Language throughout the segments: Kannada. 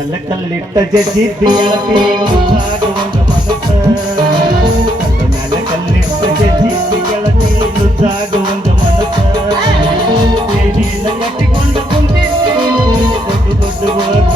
ಕಲ್ಲಿಟ್ಟ ಮನಸ್ಸ ಕಲ್ಲ ಮ್ಯಾಲ ಕಲ್ಲಿಟ್ಟ ಜಜ್ಜಿದ್ದಿ ಗೆಳತಿ ನುಜ್ಜಾಗುವಂಗ ಮನಸ್ಸ ಎದೆನ ಕಟ್ಟಿಕೊಂಡು ಕುಂತಿದ್ದೀನಿ ದೊಡ್ಡ ದೊಡ್ಡ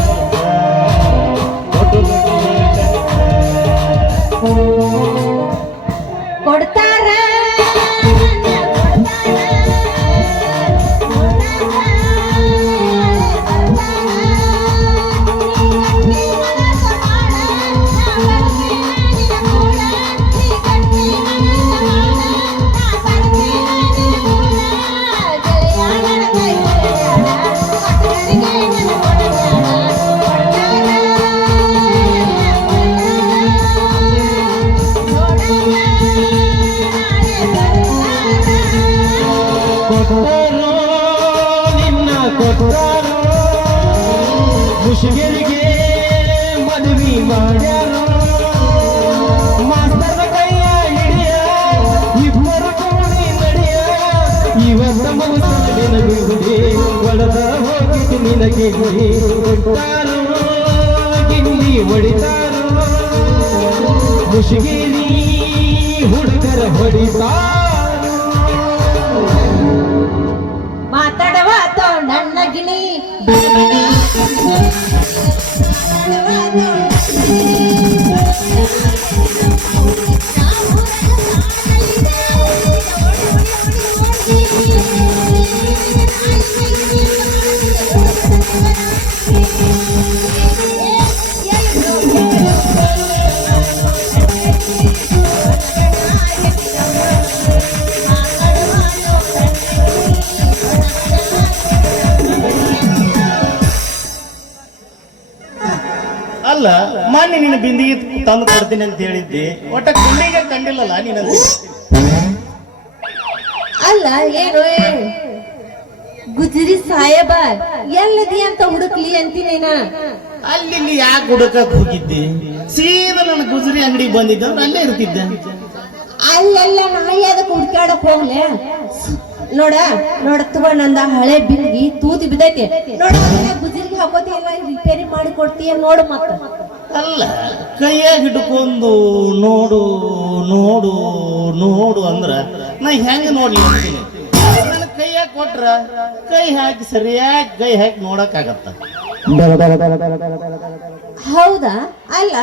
ಹೋಗಿದ್ದು ನಿನಗೆ ಗಿಲ್ಲಿ ಹೊಡಿತಾರೋ ಮುಷಿಗಿರಿ ಹುಡುಗರ ಹೊಡಿತಾರೋ ಬಿಂದಿಗೆ ತಂದು ಕೊಡ್ತೀನಿ ಅಂತ ಹೇಳಿದ್ದೆ. ಒಟ್ಟ ಕುಂಡಿಗೆ ಕಂಡಿಲ್ಲಲ್ಲ ನೀನಂತ ಅಲ್ಲ ಏನು? ಗುಜರಿ ಸಾಹೇಬ ಎಲ್ಲದಿ ಅಂತ ಹುಡುಕ್ಲಿ ಅಂತೀನೇನ? ಅಲ್ಲಿ ಇಲ್ಲಿ ಯಾಕೆ ಹುಡುಕಕ್ ಹೋಗಿದ್ದೆ? ಸೀದಾ ನನ್ನ ಗುಜರಿ ಅಂಗಡಿಗೆ ಬಂದಿದ್ದೆ ಅಲ್ಲೇ ಇರ್ತಿದ್ದೆ. ಅಲ್ಲೆಲ್ಲ ನಾಯಿ ಅದಕ್ಕೆ ಹುಡ್ಕಾಡಕ್ ಹೋಗ್ಲೆ. ನೋಡ ನೋಡ ತಗೋ ನಂದ ಹಳೆ ಬಿಲ್ಗಿ ತೂತು ಬಿದ್ದೈತಿ. ನೋಡ ಗುಜರಿಗೆ ಹಾಕೋತಿಯಲ್ಲ ರಿಪೇರಿ ಮಾಡಿ ಕೊಡ್ತೀಯ ನೋಡು ಮತ್ತ. ಅಲ್ಲ ಕೈಯಾಗ ಹಿಡ್ಕೊಂಡು ನೋಡು ನೋಡು ನೋಡು ಅಂದ್ರ ನಾ ಹೆಂಗ ನೋಡಿ ನನ್ನ ಕೈಯಾಗ ಕೊಟ್ರ? ಕೈ ಹಾಕಿ ಸರಿಯಾಗಿ ಕೈ ಹಾಕಿ ನೋಡಕ್ ಆಗತ್ತ ಹೌದಾ? ಅಲ್ಲ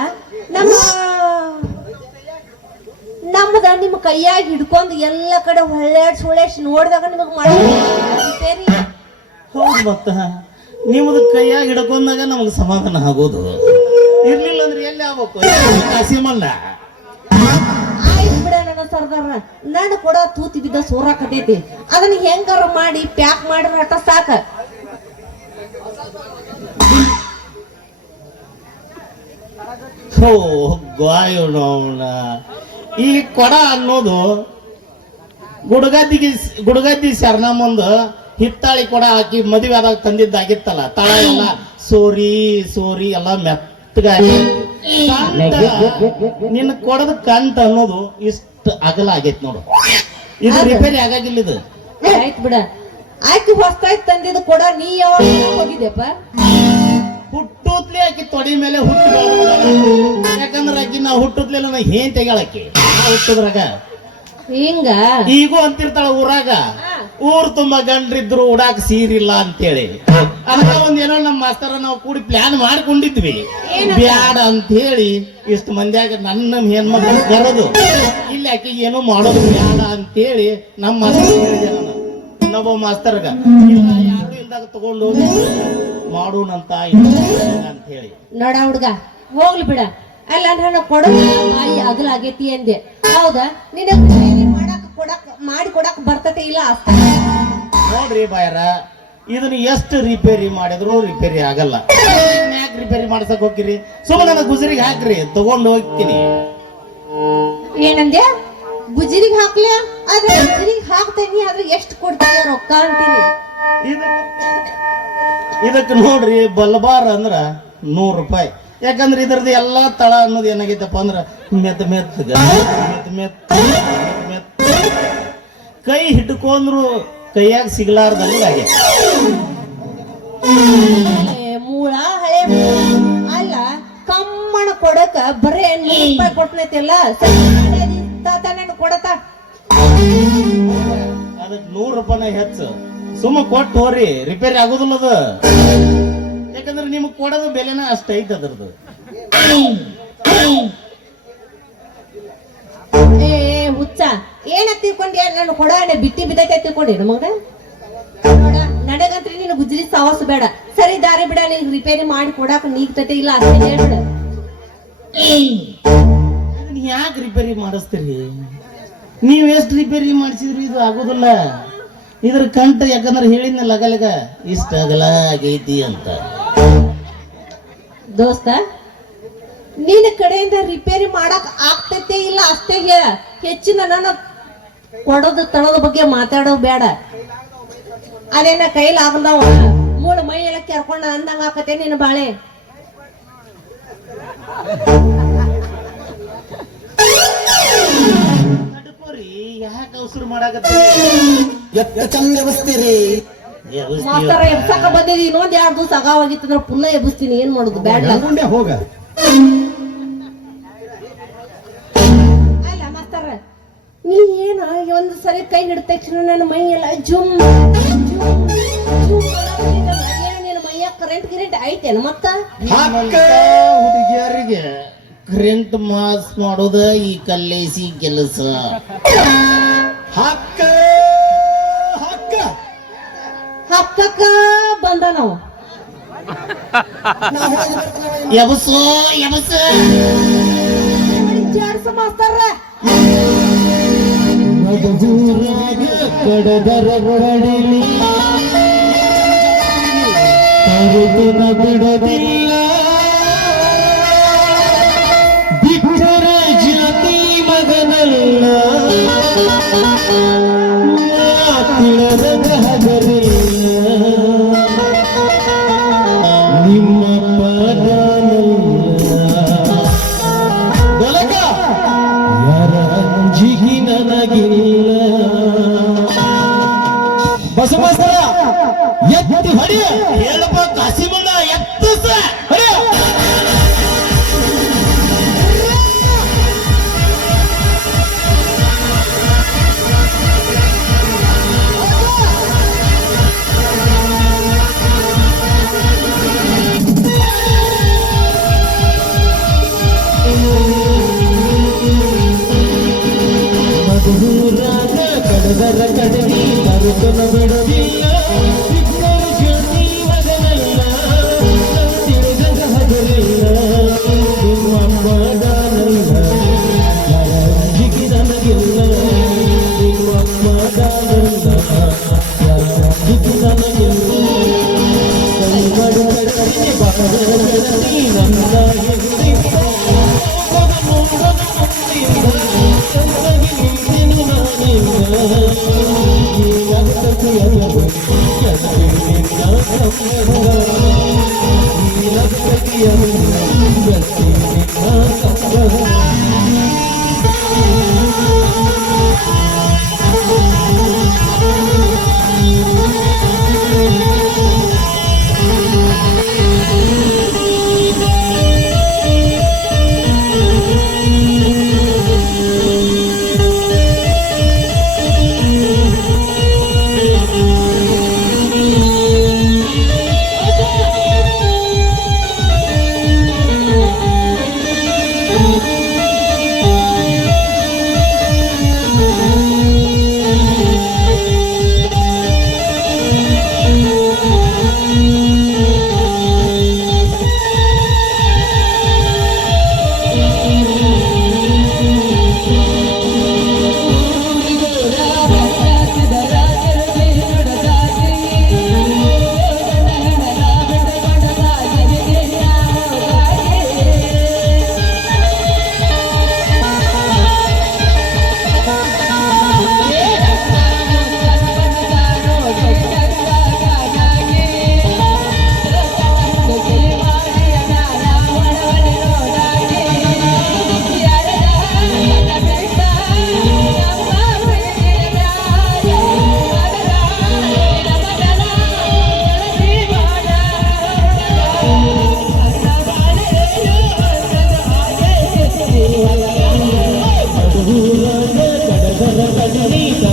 ನಮ್ಮ ನಮ್ಮದ ನಿಮ್ಮ ಕೈಯಾಗ ಹಿಡ್ಕೊಂಡು ಎಲ್ಲ ಕಡೆ ಒಳ್ಳೆಡ್ ಹೊಳ್ಳೆಡ್ಸ್ ನೋಡಿದಾಗ ನಿಮಗ್ ಮಾಡಿ ಹೌದು ಮತ್ತ. ನಿಮ್ದು ಕೈಯಾಗ ಹಿಡ್ಕೊಂಡಾಗ ನಮಗೆ ಸಮಾಧಾನ ಆಗೋದು. ಇರ್ಲಿಲ್ಲ ಅಂದ್ರೆ ಎಲ್ಲಿ ಆಗ್ಬೇಕು? ಕಾಸಿಮಲ್ಲ ಆಯ್ತು ಬಿಡ ನನ್ನ ಸರ್ದಾರ. ನಾನು ಕೂಡ ತೂತಿ ಬಿದ್ದ ಸೋರಾಕತೈತಿ ಅದನ್ನ ಹೆಂಗಾರ ಮಾಡಿ ಪ್ಯಾಕ್ ಮಾಡಿ ಅಟ ಸಾಕ. ಓ ಗಾಯು ನೋವ್ನ. ಈ ಕೊಡ ಅನ್ನೋದು ಗುಡುಗದ್ದಿಗೆ ಗುಡುಗದ್ದಿ ಮುಂದ ಹಿತ್ತಾಳಿ ಕೊಡ ಹಾಕಿ ಮದುವೆ ಆದಾಗ ತಂದಿದ್ದಾಗಿತ್ತಲ್ಲ ತಳ ಎಲ್ಲ ಸೋರಿ ಸೋರಿ ಎಲ್ಲ ಮೆತ್ತಗಾಗಿ ನಿನ್ನ ಕೊಡದ ಕಂತ ಅನ್ನೋದು ಇಷ್ಟ ಅಗಲ ಆಗೈತ್ ನೋಡು. ಇದು ರಿಪೇರಿ ಆಗಾಗಿಲ್ಲ ಇದು. ಆಯ್ತು ಬಿಡ. ಆಯ್ತು ಹೊಸ್ತಾಗಿ ತಂದಿದ್ದು ಕೊಡ. ನೀ ಯಾವಾಗ ಹೋಗಿದ್ಯಪ್ಪ? ಹುಟ್ಟುತ್ಲೆ ಆಕಿ ತೊಡಿ ಮೇಲೆ ಹುಟ್ಟು. ಯಾಕಂದ್ರೆ ಆಕಿ ನಾ ಹುಟ್ಟುತ್ಲೆ ನಾ ಹೇನ್ ತೆಗಾಳಕಿ ಹುಟ್ಟುದ್ರಾಗ. ಹಿಂಗ? ಈಗೂ ಅಂತಿರ್ತಾಳ ಊರಾಗ. ಊರ್ ತುಂಬಾ ಗಂಡ್ರಿದ್ರು ಉಡಾಕ್ ಸೀರಿಲ್ಲ ಅಂತೇಳಿ. ಒಂದ್ ಏನೋ ನಮ್ಮ ಮಾಸ್ತರ ನಾವು ಕೂಡಿ ಪ್ಲಾನ್ ಮಾಡ್ಕೊಂಡಿದ್ವಿ. ಬ್ಯಾಡ ಅಂತ ಹೇಳಿ ಇಷ್ಟು ಮಂದಿಯಾಗ ನನ್ನ ಹೆಣ್ಮಕ್ಳು ಕರೆದು ಇಲ್ಲಿ ಆಕೆ ಏನೋ ಮಾಡೋದು ಬ್ಯಾಡ ಅಂತೇಳಿ ನಮ್ಮ ಮಾಸ್ತರ್ ಹೇಳಿದೆ ನಾನು ಇನ್ನೊಬ್ಬ ಮಾಸ್ತರ್ಗ ಇಲ್ಲ ಯಾರು ಇಲ್ದಾಗ ತಗೊಂಡು ಹೋಗಿ ಮಾಡೋಣಂತ ಅಂತ ಹೇಳಿ ನೋಡ ಹುಡ್ಗ ಹೋಗ್ಲಿ ಬಿಡ. ಅಲ್ಲ ನಾನು ಕೊಡೋದು ಬಾಯಿ ಅಗಲಾಗೈತಿ ಅಂದೆ. ಹೌದಾ? ನಿನ್ನ ರಿಪೇರಿ ಮಾಡಕ್ ಕೊಡಕ್ ಮಾಡಿ ಕೊಡಕ್ ಬರ್ತತೆ ಇಲ್ಲ ಅಷ್ಟ? ನೋಡ್ರಿ ಬಾಯರ ಇದನ್ನ ಎಷ್ಟು ರಿಪೇರಿ ಮಾಡಿದ್ರು ರಿಪೇರಿ ಆಗಲ್ಲ ಯಾಕೆ ರಿಪೇರಿ ಮಾಡ್ಸಕ್ ಹೋಗಿರಿ ಸುಮ್ಮನೆ ನನ್ನ ಗುಜರಿಗೆ ಹಾಕ್ರಿ ತಗೊಂಡು ಹೋಗ್ತೀನಿ ಏನಂದೆ ಗುಜರಿಗೆ ಹಾಕ್ಲಿ ಆದ್ರೆ ಗುಜರಿಗೆ ಹಾಕ್ತೇನಿ ಆದ್ರೆ ಎಷ್ಟು ಕೊಡ್ತೀಯ ರೊಕ್ಕ ಅಂತೀನಿ ಇದಕ್ಕೆ ನೋಡ್ರಿ ಬಲ್ಬಾರ್ ಅಂದ್ರ ನೂರು ರೂಪಾಯಿ ಯಾಕಂದ್ರೆ ಇದ್ರದ್ದು ಎಲ್ಲಾ ತಳ ಅನ್ನೋದು ಏನಾಗೈತಪ್ಪ ಅಂದ್ರ ಮೆತ್ತ ಮೆತ್ತಗ ಮೆತ್ತ ಮೆತ್ತ ಮೆತ್ತ ಕೈ ಹಿಡ್ಕೊಂಡ್ರು ಕೈಯಾಗ ಸಿಗ್ಲಾರ್ದಂಗ ಆಗೈತೆ ಏ, ಮೂಳ ಹಳೆ ಅಲ್ಲ ಕಮ್ಮಣ ಕೊಡಕ ಬರೇ ನೂರ್ ರೂಪಾಯಿ ಕೊಟ್ಟನೈತಿಲ್ಲ ಸರಿ ತಾತ ನನ್ ಕೊಡತ? ಅದಕ್ಕೆ ನೂರು ರೂಪಾಯಿನ ಹೆಚ್ಚು. ಸುಮ್ಮ ಕೊಟ್ಟು ಹೋರಿ ರಿಪೇರಿ ಆಗೋದಿಲ್ಲ ಅದು. ಯಾಕಂದ್ರೆ ನಿಮ್ಗೆ ಕೊಡೋದು ಬೆಲೆನ ಅಷ್ಟೈತೆ ಅದ್ರದ್ದು. ಏ ಹುಚ್ಚ. ಏನ ತಿಳ್ಕೊಂಡಿ ನಾನು ಕೊಡ ಬಿಟ್ಟಿ ಬಿದ್ದೈತೆ ತಿಳ್ಕೊಂಡಿ ನಮಗ ನನಗಂತ್ರಿ ನೀನು ಗುಜ್ರಿ ಸಾವಾಸ ಬೇಡ. ಸರಿ ದಾರಿ ಬಿಡ ನೀನ್ ರಿಪೇರಿ ಮಾಡಿ ಕೊಡಾಕ ನೀಗ್ತತೆ ಇಲ್ಲ ಅಷ್ಟೇ ಹೇಳ್ಬಿಡ. ಯಾಕೆ ರಿಪೇರಿ ಮಾಡಿಸ್ತೀರಿ? ನೀವು ಎಷ್ಟು ರಿಪೇರಿ ಮಾಡಿಸಿದ್ರಿ? ಇದು ಆಗೋದಿಲ್ಲ. ಇದ್ರ ಕಂಟ ಯಾಕಂದ್ರೆ ಹೇಳಿದ್ನ ಲಗಲಗ ಇಷ್ಟ ಅಗಲ ಆಗೈತಿ ಅಂತ. ದೋಸ್ತ ನಿನ್ನ ಕಡೆಯಿಂದ ರಿಪೇರಿ ಮಾಡಕ್ ಆಗ್ತೈತೆ ಇಲ್ಲ ಅಷ್ಟೇ ಹೇಳ ಹೆಚ್ಚಿನ ನನ್ನ ಕೊಡೋದು ತಳದ ಬಗ್ಗೆ ಮಾತಾಡೋ ಬೇಡ. ಅದೇನ ಕೈಲಿ ಮೂಳು ಮೈ ಎಲ್ಲ ಕೆರ್ಕೊಂಡ ಅಂದಂಗ ಆಕತೆ ನಿನ್ನ ಬಾಳೆ. ಯಾಕೆ ಬಂದಿದ್ದೀನಿ ಒಂದ್ ಎತ್ತ ಚಂದ ಎಬ್ಸ್ತೀರಿ? ಮಾಸ್ತರ ಎಬ್ಸಕ ಬಂದಿದಿ ಇನ್ನೊಂದ್ ಎರಡ್ ದಿವಸ ಅಗಾವಾಗಿತ್ತಂದ್ರೆ ಪುನಃ ಎಬ್ಬಿಸ್ತೀನಿ ಏನ್ ಮಾಡುದು? ಬ್ಯಾಡ ಹೋಗ. ಅಲ್ಲ ಮಾಸ್ತರ ನೀ ಏನು ಒಂದು ಸರಿ ಕೈ ಹಿಡಿದ ತಕ್ಷಣ ನನ್ನ ಮೈ ಎಲ್ಲ ಜುಮ್ ಜುಮ್, ಜುಮ್ ನಿನ್ನ ಮೈಯಾಗ ಕರೆಂಟ್ ಗಿರೆಂಟ್ ಐತೇನು ಮತ್ತ? ಹುಡುಗಿಯರಿಗೆ ಕರೆಂಟ್ ಮಾಸ್ ಮಾಡೋದ ಈ ಕಲ್ಲೇಸಿ ಕೆಲಸ. ಹಕ್ಕ ಹಕ್ಕ. ಹಕ್ಕಕ್ಕ ಬಂದ ನಾವು ನಾ ಹೇಳೋದು ಬರ್ತಾನವ ಇನ್ನು. ಎಬಸೋ ಎಬಸ ಮಾಸ್ತರ ಮಧುರಾಗ ಕಡದರ ಬಡಲಿ ಕರುದಿನ ಬಿಡದಿಲ್ಲ. ಬಿಟ್ಟರ ಜಾತಿ ಮಗನಲ್ಲ. Hallelujah.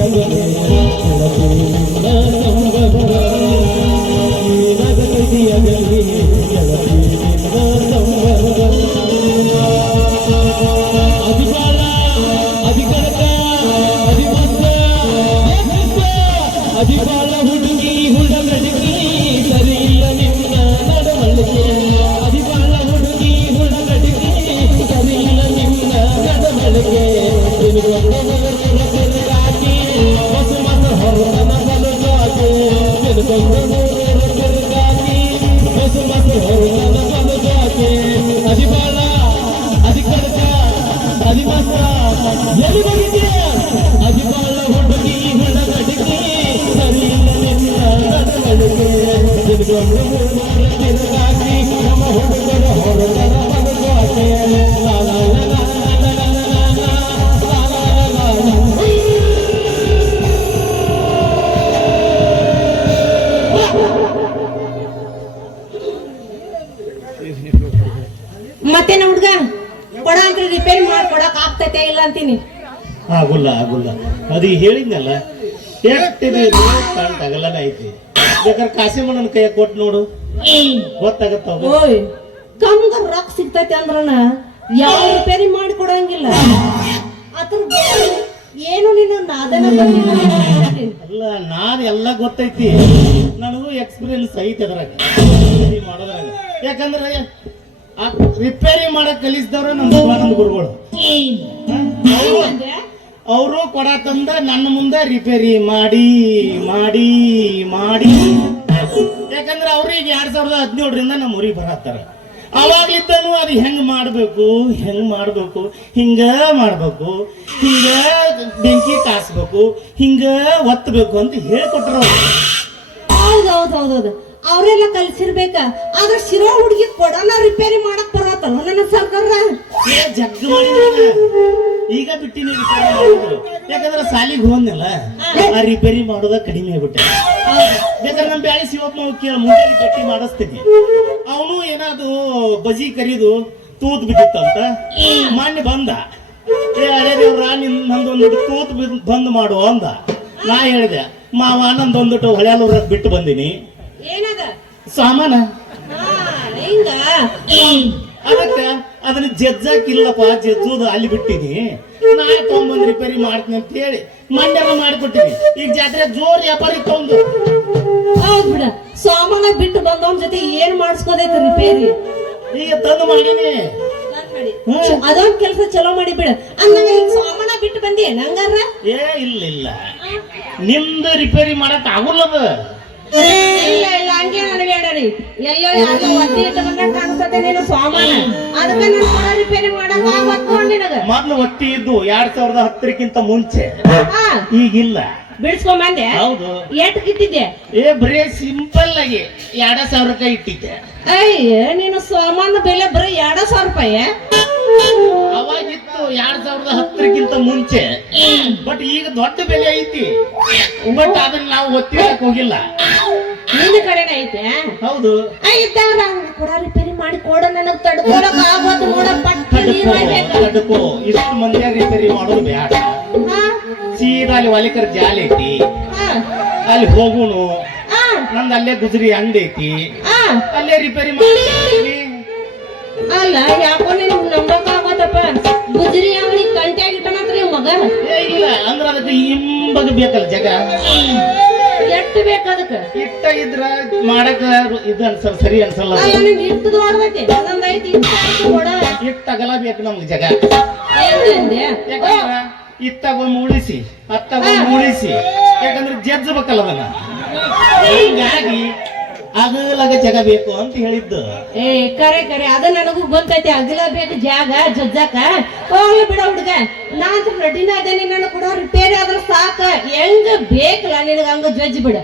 again, you again. ಮತ್ತೇನ ಹುಡ್ಗ? ಕೊಡ ಅಂದ್ರೆ ರಿಪೇರಿ ಮಾಡ್ಕೊಡಕ್ ಆಗ್ತೈತೆ ಇಲ್ಲ ಅಂತೀನಿ. ಆಗುಲ್ಲ ಆಗುಲ್ಲ. ಅದು ಹೇಳಿದ್ನಲ್ಲ ಎಷ್ಟಿದೆ ಕಂಟ್ ಅಗಲನ ಐತಿ. ಬೇಕಾದ್ರೆ ಕಾಸಿಮಣ್ಣನ ಕೈ ಕೊಟ್ಟು ನೋಡು. ಗೊತ್ತಾಗತ್ತ ಓಯ್. ಕಮ್ಗ ರೊಕ್ಕ ಸಿಗ್ತೈತೆ ಅಂದ್ರನ ಯಾವ ರಿಪೇರಿ ಮಾಡಿ ಕೊಡಂಗಿಲ್ಲ. ಅದ್ರ ಏನು ನೀನು ನಾದನ. ಅಲ್ಲ ನಾನು ಎಲ್ಲ ಗೊತ್ತೈತಿ. ನನಗೂ ಎಕ್ಸ್ಪೀರಿಯನ್ಸ್ ಐತಿ ಅದ್ರಾಗ. ಮಾಡೋದ್ರಾಗ. ಯಾಕಂದ್ರೆ ಆ ರಿಪೇರಿ ಮಾಡಕ್ ಕಲಿಸಿದವ್ರ ನಮ್ಮ ಶಿವಾನಂದ ಗುರುಗಳು? ಅವರು ಕೊಡ ತಂದ ನನ್ನ ಮುಂದೆ ರಿಪೇರಿ ಮಾಡಿ ಮಾಡಿ ಮಾಡಿ. ಯಾಕಂದ್ರೆ ಅವ್ರಿಗೆ ಎರಡ್ ಸಾವಿರದ ಹದಿನೇಳರಿಂದ ನಮ್ಮ ಊರಿಗೆ ಬರತ್ತಾರ ಅವಾಗಿದ್ದನು ಅದು ಹೆಂಗ್ ಮಾಡ್ಬೇಕು ಹೆಂಗ್ ಮಾಡ್ಬೇಕು, ಹಿಂಗ ಮಾಡ್ಬೇಕು, ಹಿಂಗ ಬೆಂಕಿ ಕಾಸ್ಬೇಕು, ಹಿಂಗ ಒತ್ತಬೇಕು ಅಂತ ಹೇಳ್ಕೊಟ್ರು ಹೌದೌದು ಹೌದ್ ಹೌದು ಅವರೆಲ್ಲ ಕಲ್ಸಿರ್ಬೇಕ. ಆದ್ರೆ ಶಿರೋ ಹುಡುಗಿ ಕೊಡೋಣ ರಿಪೇರಿ ಮಾಡಕ್ ನನ್ನ ಸರ್ಕಾರ ಏ ಜಗ್ಗ. ಈಗ ಬಿಟ್ಟಿ ರಿಪೇರಿ ಯಾಕಂದ್ರೆ ಸಾಲಿಗೆ ಹೋದ್ನಲ್ಲ? ಆ ರಿಪೇರಿ ಮಾಡೋದ ಕಡಿಮೆ ಆಗ್ಬಿಟ್ಟೆ. ಬೇಕಾದ್ರೆ ನಮ್ಮ ಬ್ಯಾಳಿ ಶಿವಪ್ಪ ಕೇಳ ಮುಂದೆ ಗಟ್ಟಿ ಮಾಡಿಸ್ತೀನಿ. ಅವನು ಏನಾದ್ರು ಬಜಿ ಕರಿದು ತೂತ್ ಬಿದ್ದಿತ್ತಂತ? ಮಾನ್ಯ ಬಂದ. ಏ ಅರೆ ದೇವ್ರ ನಂದೊಂದು ತೂತ್ ಬಿದ್- ಬಂದ್ ಮಾಡು ಅಂದ. ನಾ ಹೇಳಿದೆ ಮಾವ ನಂದೊಂದಿಟ್ಟು ಹೊಳೆಯಲೂರ ಬಿಟ್ಟು ಬಂದಿನಿ. ಸಾಮಾನ. ಅದಕ್ಕ ಅದ್ರ ಜಜ್ಜಾಕಿಲ್ಲಪ್ಪ ಜಜ್ಜುದು ಅಲ್ಲಿ ಬಿಟ್ಟಿನಿ. ನಾ ತಗೊಂಡ್ಬಂದು ರಿಪೇರಿ ಮಾಡ್ತೀನಿ ಅಂತ ಹೇಳಿ ಮಂಡ್ಯನ ಮಾಡಿಕೊಟ್ಟಿನಿ. ಈಗ ಜಾತ್ರೆ ಜೋರ್ ವ್ಯಾಪಾರ ಇತ್ತೊಂದು ಹೌದ್ ಬಿಡ. ಸಾಮಾನ ಬಿಟ್ಟು ಬಂದವನ್ ಜೊತೆ ಏನ್ ಮಾಡಿಸ್ಕೋದೈತಿ ರಿಪೇರಿ ಈಗ ತಂದು ಮಾಡೀನಿ. ಅದೊಂದ್ ಕೆಲಸ ಚಲೋ ಮಾಡಿ ಬಿಡ. ಅಂದಾಗ ಈಗ ಸಾಮಾನ ಬಿಟ್ಟು ಬಂದಿ ನಂಗಾರ? ಏ ಇಲ್ಲ ಇಲ್ಲ. ನಿಮ್ದು ರಿಪೇರಿ ಮಾಡಕ್ ಆಗುಲ್ಲದ. ಇಲ್ಲ ಇಲ್ಲ ಹಂಗೆ ಎಲ್ಲೋ ಯಾವ್ದೋ ಒತ್ತಿ ಕಾಣಿಸ್ತದೆ ನೀನು ಸಾಮಾನ ಅದಕ್ಕ ನಾನು ಕೂಡ ರಿಪೇರಿ ಮಾಡಂಗ ನಿನಗ. ಮೊದ್ಲು ಒತ್ತಿ ಇದ್ದು ಎರಡ್ ಸಾವಿರದ ಹತ್ತರಕ್ಕಿಂತ ಮುಂಚೆ. ಈಗಿಲ್ಲ ಬಿಡಿಸ್ಕೊಂಡ್ ಬಂದೆ ಹೌದು. ಎಷ್ಟು ಕಿತ್ತಿದ್ದೆ ಏ ಬರೀ ಸಿಂಪಲ್ ಆಗಿ ಎರಡ ಸಾವಿರ ರೂಪಾಯಿ ಇಟ್ಟಿದ್ದೆ. ಅಯ್ಯ ನೀನು ಸಾಮಾನು ಬೆಲೆ ಬರೀ ಎರಡ ಸಾವಿರ ರೂಪಾಯಿ ಅವಾಗಿತ್ತು ಎರಡ್ ಸಾವಿರದ ಹತ್ತರಕ್ಕಿಂತ ಮುಂಚೆ. ಬಟ್ ಈಗ ದೊಡ್ಡ ಬೆಲೆ ಐತಿ. ಬಟ್ ಅದನ್ನ ನಾವು ಒತ್ತಿರಕ್ ಹೋಗಿಲ್ಲ. ನಿನ್ನ ಕಡೆನೇ ಐತೆ ಹೌದು. ಇದ್ದಾಗ ಕೂಡ ರಿಪೇರಿ ಮಾಡಿ ಕೊಡ ನನಗ್ ತಡ್ಕೊಳಕ್ ಆಗೋದು ನೋಡ ಪಟ್ಟ ತಡ್ಕೋ. ಇಷ್ಟು ಮಂದಿ ರಿಪೇರಿ ಮಾಡೋದು ಬೇಡ. ಸೀದಾ ಅಲ್ಲಿ ಒಲಿಕರ್ ಜಾಲ ಐತಿ. ಹಾ, ಅಲ್ಲಿ ಹೋಗುಣು. ಹಾ, ನಂದು ಅಲ್ಲೇ ಗುಜರಿ ಅಂಗಡಿ ಐತಿ. ಅಲ್ಲೇ ರಿಪೇರಿ ಮಾಡಿ ಅಲ್ಲ ಯಾಕೋ ನಿನಗ್ ನಂಬಕ್ ಗುಜರಿ ಅವನಿ ಕಂಟೆ ಇವ್ ಮಗ? ಏ ಇಲ್ಲ ಅಂದ್ರ ಅದಕ್ಕೆ ಹಿಂಬಗ ಬೇಕಲ್ಲ ಜಗ. ಎಷ್ಟು ಬೇಕು ಅದಕ್ಕೆ? ಇಟ್ಟ ಇದ್ರ ಮಾಡಕ ಇದು ಅನ್ಸಲ್ಲ ಸರಿ ಅನ್ಸಲ್ಲ ಅಲ್ಲ ನಿನ್ ಇಟ್ಟು ದೊಡ್ಡದೈತಿ. ಅದೊಂದ್ ಐತಿ ಇಟ್ಟು ಅಗಲ ಬೇಕು ನಮ್ಗೆ ಜಗ. ಯಾಕಂದ್ರ ಇತ್ತಾಗ ಒಂದು ಉಳಿಸಿ ಅತ್ತ ಒಂದು ಉಳಿಸಿ ಯಾಕಂದ್ರೆ ಜಜ್ಜಬೇಕಲ್ಲ ಅದನ್ನ. ಹಿಂಗಾಗಿ ಅಗಲಗ ಜಗ ಬೇಕು ಅಂತ ಹೇಳಿದ್ದು. ಏ ಕರೆ ಕರೆ ಅದು ನನಗೂ ಗೊತ್ತೈತಿ. ಅಗಲ ಬೇಕು ಜಾಗ ಜಜ್ಜಾಕ. ಹೋಗ್ಲಿ ಬಿಡ ಹುಡುಗ. ನಾನ್ ರೆಡಿನ ಅದೇನಿ ನನ್ನ ಕೂಡ ರಿಪೇರಿ ಆದ್ರೆ ಸಾಕ. ಹೆಂಗ ಬೇಕಲ್ಲ ನಿನಗ ಹಂಗ ಜಜ್ಜ್ ಬಿಡ.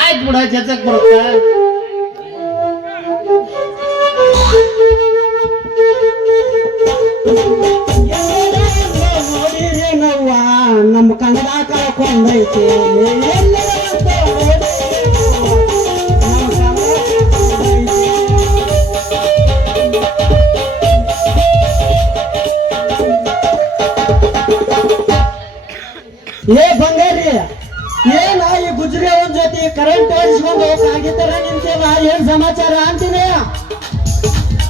ಆಯ್ತು ಬಿಡ ಜಜ್ಜಕ್ ಬರುತ್ತ. ಏ ಬಂಗಾರಿ ಏನ ಈ ಗುಜ್ರಿ ಅವನ ಜೊತೆ ಕರೆಂಟ್ ಓಡಿಸ್ಕೊಂಡು ಕಾಗಿತರ ನಿಂತೇವ ಏನ್ ಸಮಾಚಾರ ಅಂತೀನಿ?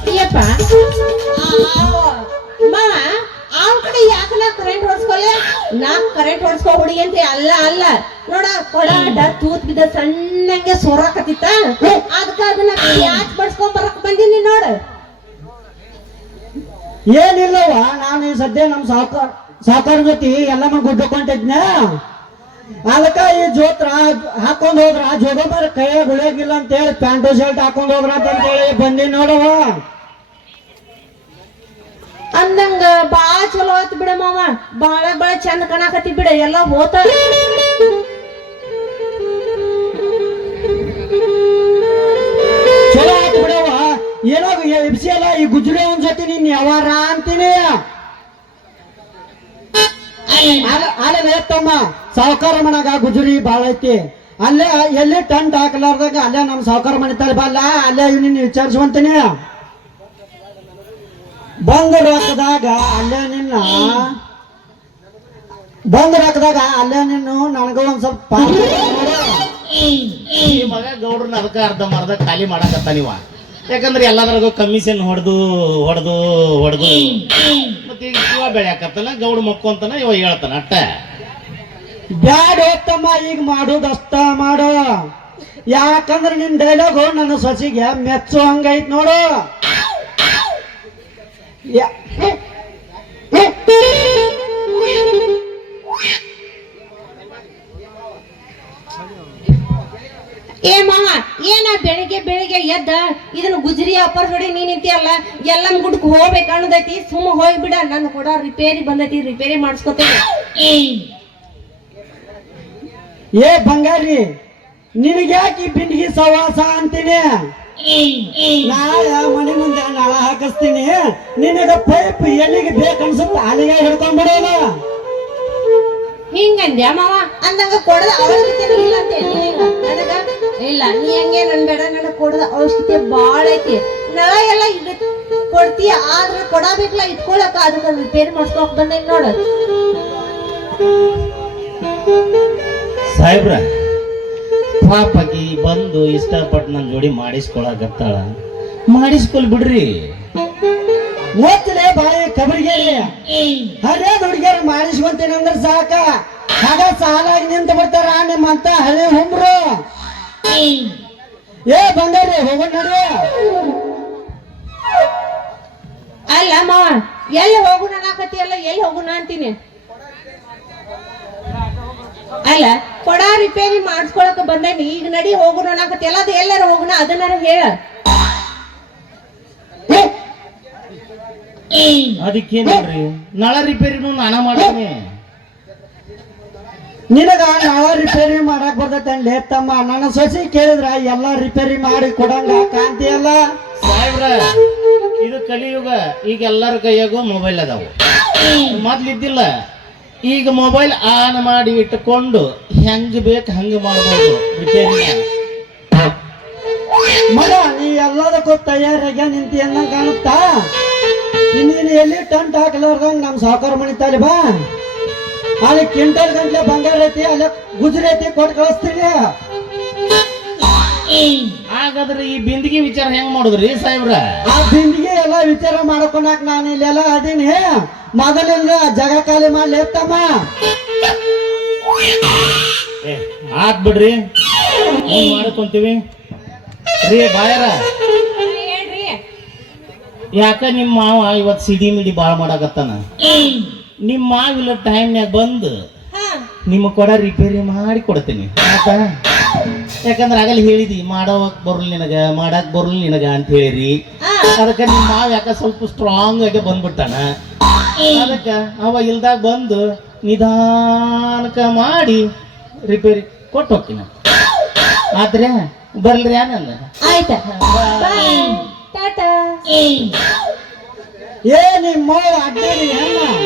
ಅಯ್ಯಪ್ಪ ಮಾವ ಅವನ ಕಡೆ ಯಾಕಲ ನಾ ಕರೆಂಟ್ ಹೊಡ್ಸ್ಕೊಲ್ಲ ನಾ ಕರೆಂಟ್ ಹೊಡ್ಸ್ಕೊ ಹುಡುಗಿ ಅಂತ ಅಲ್ಲ ಅಲ್ಲ. ನೋಡ ಕೊಳಾಟ ತೂತ್ ಬಿದ್ದ ಸಣ್ಣಂಗೆ ಸೊರಾಕತ್ತಿತ್ತ ಅದಕ್ಕ ಅದನ್ನ ಯಾಚ್ ಬಡ್ಸ್ಕೊಂಡ್ ಬರಕ್ ಬಂದಿನಿ ನೋಡ. ಏನಿಲ್ಲವ ನಾನು ಈ ಸದ್ಯ ನಮ್ ಸಾವುಕಾರ ಸಾವುಕಾರ ಜೊತೆ ಎಲ್ಲಾನು ಗುಡ್ಡಕೊಂಡಿದ್ನ ಅದಕ್ಕ ಈ ಜೋತ್ರ ಹಾಕೊಂಡ್ ಹೋದ್ರ ಜೋಗಂಬರ ಕೈಯಾಗ ಉಳಿಯಾಗಿಲ್ಲ ಅಂತ ಹೇಳಿ ಪ್ಯಾಂಟು ಶರ್ಟ್ ಹಾಕೊಂಡ್ ಹೋದ್ರ ಅಂತ ಹೇಳಿ ಬಂದಿ ನೋಡವ ಅಂದಂಗ ಬಾಳ ಚಲೋ ಆತ್ ಬಿಡ ಮಾವ. ಬಾಳ ಬಾಳ ಚಂದ ಕಾಣಕತ್ತಿ ಬಿಡ ಎಲ್ಲ ಹೋತ. ಚಲೋ ಆಯ್ತು ಬಿಡವ ಏನೋ ಎಬ್ಸಿ ಅಲ್ಲ ಈ ಗುಜ್ರಿ ಒಂದ್ ಜೊತೆ ನೀನ್ ಯಾವಾರ ಅಂತೀನಿ. ಅಲ್ಲೇ ತಮ್ಮ ಸಾವುಕಾರ ಮನಾಗ ಗುಜರಿ ಬಾಳ ಐತಿ. ಅಲ್ಲೇ ಎಲ್ಲಿ ಟೆಂಟ್ ಹಾಕಲಾರ್ದಾಗ ಅಲ್ಲೇ ನಮ್ ಸಾವುಕಾರ ಮನಿತಾರೆ ಬಲ್ಲ ಅಲ್ಲೇ ನಿನ್ನ ವಿಚಾರಿಸುವಂತೀನಿ. ಬಂದ ರೊಕ್ಕದಾಗ ಅಲ್ಲೇ ನಿನ್ನ ಬಂದ ರೊಕ್ಕದಾಗ ಅಲ್ಲೇ ನಿನ್ನು ನನಗ ಒಂದ್ ಸ್ವಲ್ಪ. ಈ ಮಗ ಗೌಡ್ರನ್ನ ಅದಕ್ಕ ಅರ್ಧ ಮರ್ಧ ಖಾಲಿ ಮಾಡಕತ್ತ ನೀವ. ಯಾಕಂದ್ರೆ ಎಲ್ಲದ್ರಾಗೂ ಕಮಿಷನ್ ಹೊಡೆದು ಹೊಡೆದು ಹೊಡೆದು. ಮತ್ತೆ ಈಗ ಇವ ಬೆಳ್ಯಾಕತ್ತಲ್ಲ ಗೌಡ ಮಕ್ಕೊಂತಾನ ಇವ ಹೇಳ್ತಾನ ಅಟ್ಟ. ಬ್ಯಾಡ ಹೋಗ್ತಮ್ಮ ಈಗ ಮಾಡೋದು ಅಷ್ಟ ಮಾಡು. ಯಾಕಂದ್ರೆ ನಿನ್ ಡೈಲಾಗು ನನ್ನ ಸೊಸಿಗೆ ಮೆಚ್ಚು ಹಂಗೈತ್ ನೋಡು. ಏ ಮಾವ ಏನ ಬೆಳಿಗ್ಗೆ ಬೆಳಿಗ್ಗೆ ಎದ್ದ? ಇದನ್ನ ಗುಜರಿ ಅಪ್ಪರ್ ಜೋಡಿ ನೀನ್ ನಿಂತಿಯಲ್ಲ? ಎಲ್ಲಮ್ ಗುಡ್ಕ್ ಹೋಗ್ಬೇಕು ಅನ್ನೋದೈತಿ. ಸುಮ್ಮ ಹೋಗ್ಬಿಡ. ನನ್ನ ಕೂಡ ರಿಪೇರಿ ಬಂದೈತಿ. ರಿಪೇರಿ ಮಾಡಿಸ್ಕೊತೇನೆ. ಏ ಬಂಗಾರಿ ನಿನಗೆ ಯಾಕೆ ಈ ಬಿಂದಿಗೆ ಸವಾಸ ಅಂತೀನಿ? ನಾಳೆ ಮನೆ ಮುಂದೆ ನಾಳ ಹಾಕಿಸ್ತೀನಿ. ನಿನಗ ಪೈಪ್ ಎಲ್ಲಿಗೆ ಬೇಕನ್ಸುತ್ತ ಅಲ್ಲಿಗೆ ಹಿಡ್ಕೊಂಡ್ಬಿಡೋಣ. ಹಿಂಗಂದ್ಯ ಮಾವ? ಅಂದಂಗ ಕೊಡದ ಅವಶ್ಯಕತೆ ಇಲ್ಲ ಅಂತ ನಿನಗ ಇಲ್ಲ ನೀ ಹಂಗೆ ನನ್ ಬೇಡ ನನಗ್ ಕೊಡದ ಅವಶ್ಯಕತೆ ಬಾಳ ಐತಿ. ನಳ ಎಲ್ಲ ಈಗ ಕೊಡ್ತೀಯ ಆದ್ರೆ ಕೊಡಬೇಕಲ್ಲ ಇಟ್ಕೊಳಕ ಅದನ್ನ ರಿಪೇರಿ ಮಾಡ್ಸ್ಕೊಂಡ್ ಬಂದೇನ್ ನೋಡ. ಸಾಹೇಬ್ರ ಪಾಪಕಿ ಬಂದು ಇಷ್ಟಪಟ್ಟು ನನ್ನ ಜೋಡಿ ಮಾಡಿಸ್ಕೊಳಕತ್ತಾಳ. ಮಾಡಿಸ್ಕೊಲ್ ಬಿಡ್ರಿ. ಓದ್ಲೇ ಬಾಯಿ ಕಬರಿಗೆ ಅದೇ ದುಡ್ಗೆ ಮಾಡಿಸ್ಕೊಂತೀನಿ ಅಂದ್ರೆ ಸಾಕ. ಹಾಗ ಸಾಲಾಗಿ ನಿಂತು ನಿಮ್ಮ ನಿಮ್ಮಂತ ಹಳೆ ಹುಮ್ರು. ಏ ಬಂಗಾರಿ ಹೋಗೋಣ ನಡಿ. ಅಲ್ಲ ಮಾವ ಎಲ್ಲಿ ಹೋಗುಣ ಅನ್ನಕತ್ತಿಯಲ್ಲ ಎಲ್ಲಿ ಹೋಗುಣ ಅಂತೀನಿ? ಅಲ್ಲ ಕೊಡ ರಿಪೇರಿ ಮಾಡಿಸ್ಕೊಳಕ ಬಂದೇನಿ ಈಗ ನಡಿ ಹೋಗೋಣ ಅನ್ನಕತ್ತಿಯಲ್ಲ ಅದು ಎಲ್ಲಾರ ಹೋಗೋಣ ಅದನ್ನಾರ ಹೇಳ. ಅದಕ್ಕೇನ್ರಿ ನಳ ರಿಪೇರಿನೂ ನಾನ ಮಾಡ್ತೀನಿ. ನಿನಗ ನಾವ ರಿಪೇರಿ ಮಾಡಕ್ ಬರ್ತೈತೆ ತಮ್ಮ ನನ್ನ ಸೊಸಿ ಕೇಳಿದ್ರ ಎಲ್ಲ ರಿಪೇರಿ ಮಾಡಿ ಕೊಡಂಗ ಕಾಂತಿ ಅಲ್ಲ? ಸಾಹೇಬ್ರ ಇದು ಕಲಿಯುಗ ಈಗ ಎಲ್ಲರ ಕೈಯಾಗೂ ಮೊಬೈಲ್ ಅದಾವು. ಮೊದ್ಲಿದ್ದಿಲ್ಲ ಈಗ ಮೊಬೈಲ್ ಆನ್ ಮಾಡಿ ಇಟ್ಟುಕೊಂಡು ಹೆಂಗ್ ಬೇಕು ಹಂಗ ಮಾಡ್ಬೋದು. ರಿಪೇರಿ ಮಗ ನೀ ಎಲ್ಲದಕ್ಕೂ ತಯಾರಾಗ ನಿಂತಿ ಅನ್ನಂಗ್ ಕಾಣುತ್ತಾ? ನೀನು ಎಲ್ಲಿ ಟಂಟ್ ಹಾಕಲಾರ್ದಂಗ ನಮ್ ಸಾವುಕಾರ ಮಣಿತಾಲಿ ಬಾ. ಅಲ್ಲಿ ಕಿಂಟಲ್ ಗಂಟ್ಲೆ ಬಂಗಾರ ಐತಿ ಅಲ್ಲಿ ಗುಜರಿ ಐತಿ ಕೊಟ್ಟು ಕಳಿಸ್ತೀನಿ. ಹಾಗಾದ್ರೆ ಈ ಬಿಂದಿಗೆ ವಿಚಾರ ಹೆಂಗ್ ಮಾಡುದ್ರಿ ಸಾಹೇಬ್ರ? ಆ ಬಿಂದಿಗೆ ಎಲ್ಲ ವಿಚಾರ ಮಾಡ್ಕೊಂಡಾಕ ನಾನು ಇಲ್ಲೆಲ್ಲ ಅದೀನಿ. ಮೊದಲಿಂದ ಜಗ ಖಾಲಿ ಮಾಡ್ಲಿ ಎತ್ತಮ್ಮ ಆತ್ ಬಿಡ್ರಿ. ಮಾಡ್ಕೊಂತೀವಿ. ರೀ, ಬಾಯರ. ಯಾಕ ನಿಮ್ಮ ಮಾವ ಇವತ್ ಸಿಡಿ ಮಿಡಿ ಬಾಳ ಮಾಡಾಕತ್ತಾನ? ನಿಮ್ಮ ಮಾವ ಇಲ್ಲ ಟೈಮ್ನ್ಯಾಗ ಬಂದು ನಿಮ್ಮ ಕೊಡ ರಿಪೇರಿ ಮಾಡಿ ಕೊಡ್ತೀನಿ. ಯಾಕಂದ್ರೆ ಆಗಲ್ಲ ಹೇಳಿದಿ, ಮಾಡೋಕ್ ಬರ್ಲಿ ನಿನಗ, ಮಾಡಕ್ ಬರ್ಲಿ ನಿನಗ ಅಂತ ಹೇಳಿರಿ ಅದಕ್ಕೆ ನಿಮ್ಮ ಮಾವ ಯಾಕ ಸ್ವಲ್ಪ ಸ್ಟ್ರಾಂಗ್ ಆಗಿ ಬಂದ್ಬಿಟ್ಟಾನ? ಅದಕ್ಕೆ ಅವ ಇಲ್ದಾಗ ಬಂದು ನಿಧಾನಕ ಮಾಡಿ ರಿಪೇರಿ ಕೊಟ್ಟು ಹೋಗ್ತೀನಿ ಆದ್ರೆ ಬರ್ಲ್ರಿ ನನ್ನ ಆಯ್ತಾ? ಟಾಟಾ. ಏ ನಿಮ್ಮ ಅಡ್ಡಾಡಿ ಹೆಣ್ಣ